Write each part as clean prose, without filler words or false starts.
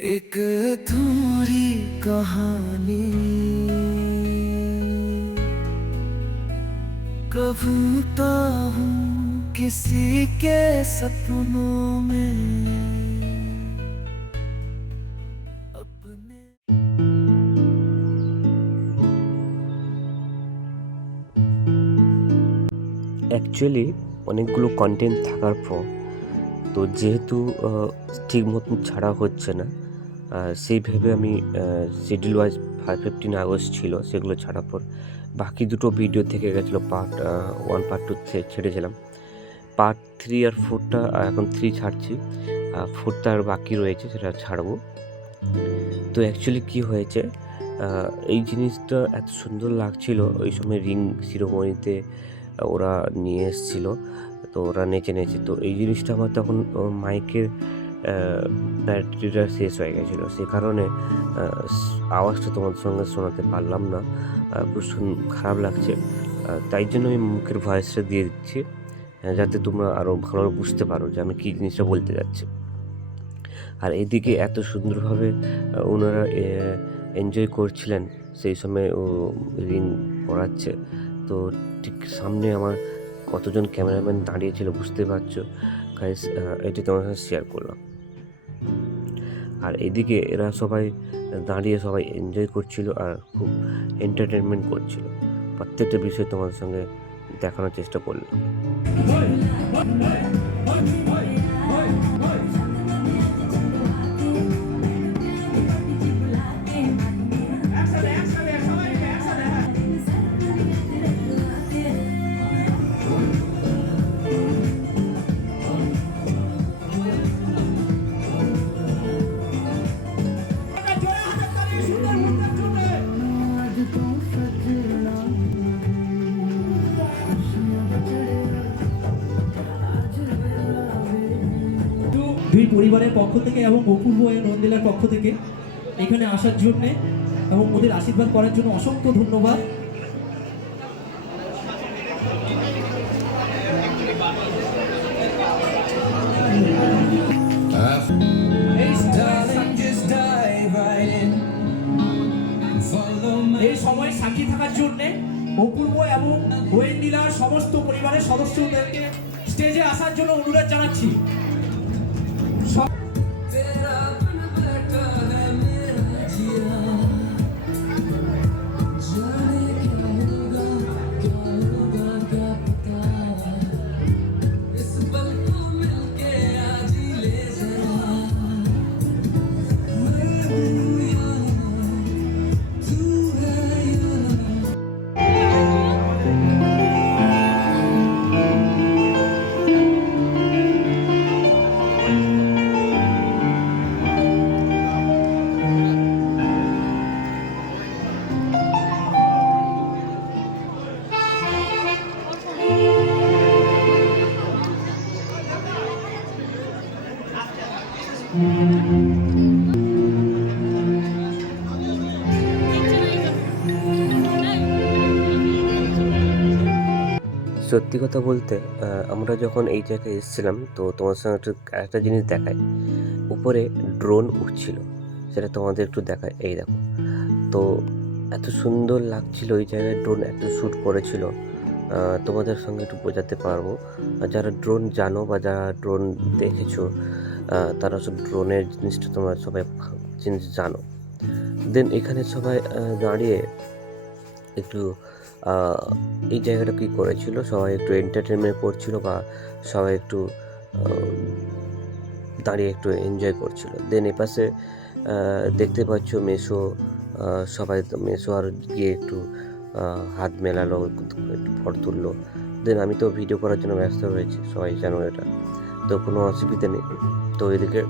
एक अधूरी कहानी कब तो हूँ किसी के सपनों में अपने। অ্যাকচুয়ালি অনেকগুলো কন্টেন্ট থাকার পর তো যেহেতু ঠিক মতন ছাড়া হচ্ছে না, সেই ভেবে আমি শিডিউল ওয়াইজ 15 আগস্ট ছিল, সেগুলো ছাড়ার পর বাকি দুটো ভিডিও থেকে গেছিলো। Part 1 part 2 ছেড়েছিলাম। পার্ট 3 আর 4টা এখন 3 ছাড়ছি, 4টা আর বাকি রয়েছে, সেটা ছাড়বো। তো অ্যাকচুয়ালি কী হয়েছে, এই জিনিসটা এত সুন্দর লাগছিল ওই সময় রিং শিরোমণিতে ওরা নিয়ে এসেছিলো, তো ওরা নেচে নেচে। তো এই জিনিসটা আমার তখন মাইকের ব্যাটারিটা শেষ হয়ে গেছিলো, সে কারণে আওয়াজটা তোমাদের সঙ্গে শোনাতে পারলাম না। খুব খারাপ লাগছে, তাই জন্য আমি মুখের ভয়েসটা দিয়ে দিচ্ছি, যাতে তোমরা আরও ভালো বুঝতে পারো যে আমি কী জিনিসটা বলতে যাচ্ছি। আর এদিকে এত সুন্দরভাবে ওনারা এনজয় করছিলেন, সেই সময় ও রিং পড়াচ্ছে। তো ঠিক সামনে আমার কতজন ক্যামেরাম্যান দাঁড়িয়েছিল বুঝতে পারছো গাইস, এটি তোমার সাথে শেয়ার করলাম। আর এদিকে এরা সবাই দাঁড়িয়ে সবাই এনজয় করছিল আর খুব এন্টারটেনমেন্ট করছিল। প্রত্যেকটা বিষয় তোমাদের সঙ্গে দেখানোর চেষ্টা করলাম। দুই পরিবারের পক্ষ থেকে এবং অপূর্ব ও নন্দিলার পক্ষ থেকে এখানে আসার জন্য এবং ওদের আশীর্বাদ করার জন্য অসংখ্য ধন্যবাদ। এই সময় সাক্ষী থাকার জন্য অপূর্ব এবং ওয়েন্দিলার সমস্ত পরিবারের সদস্যদেরকে স্টেজে আসার জন্য অনুরোধ জানাচ্ছি। সত্যি কথা বলতে, আমরা যখন এই জায়গায় এসেছিলাম, তো তোমার সঙ্গে একটা জিনিস দেখায়, উপরে ড্রোন উঠছিল, সেটা তোমাদের একটু দেখায়। এই দেখো, তো এত সুন্দর লাগছিল ওই জায়গায় ড্রোন এত শ্যুট করেছিল, তোমাদের সঙ্গে একটু বোঝাতে পারবো। যারা ড্রোন জানো বা যারা ড্রোন দেখেছো, তারা সব ড্রোনের জিনিসটা তোমরা সবাই জিনিস জানো। দেন এখানে সবাই দাঁড়িয়ে একটু এই জায়গাটা কী করেছিল, সবাই একটু এন্টারটেনমেন্ট করছিল বা সবাই একটু দাঁড়িয়ে একটু এনজয় করছিল। দেন এপাশে দেখতে পাচ্ছ মেসো, সবাই মেসো আর গিয়ে একটু হাত মেলালো, একটু ফটো তুললো। দেন আমি তো ভিডিও করার জন্য ব্যস্ত রয়েছি, সবাই জানো এটা, তো কোনো অসুবিধা নেই। তো এদিকে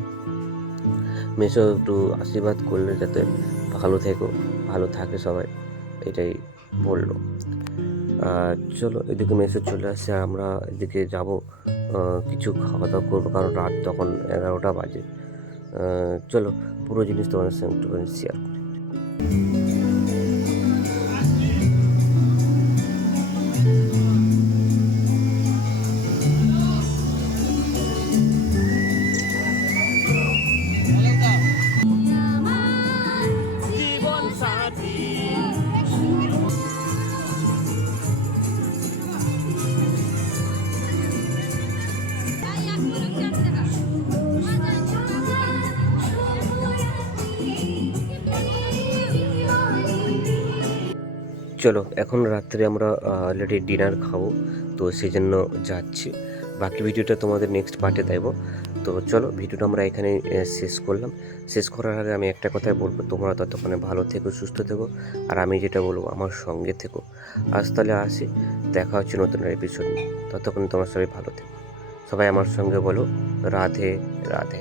মেসো একটু আশীর্বাদ করলে যাতে ভালো থেকো, ভালো থাকে সবাই, এটাই বললো। চলো, এদিকে মেসেজ চলে আসছে, আমরা এদিকে যাব, কিছু খাওয়া দাওয়া করবো, কারণ রাত তখন 11টা বাজে। চলো পুরো জিনিস তোমাদের সঙ্গে একটুখানি শেয়ার করি। চলো এখন রাত্রে আমরা অলরেডি ডিনার খাবো, তো সেই জন্য যাচ্ছি। বাকি ভিডিওটা তোমাদের নেক্সট পার্টে দেবো। তো চলো ভিডিওটা আমরা এখানে শেষ করলাম। শেষ করার আগে আমি একটা কথাই বলবো, তোমরা ততক্ষণে ভালো থেকো, সুস্থ থেকো, আর আমি যেটা বলবো আমার সঙ্গে থেকো। আজ তাহলে আসি, দেখা হচ্ছে নতুন এপিসোড নিয়ে। ততক্ষণ তোমরা সবাই ভালো থেকো। সবাই আমার সঙ্গে বলো রাধে রাধে।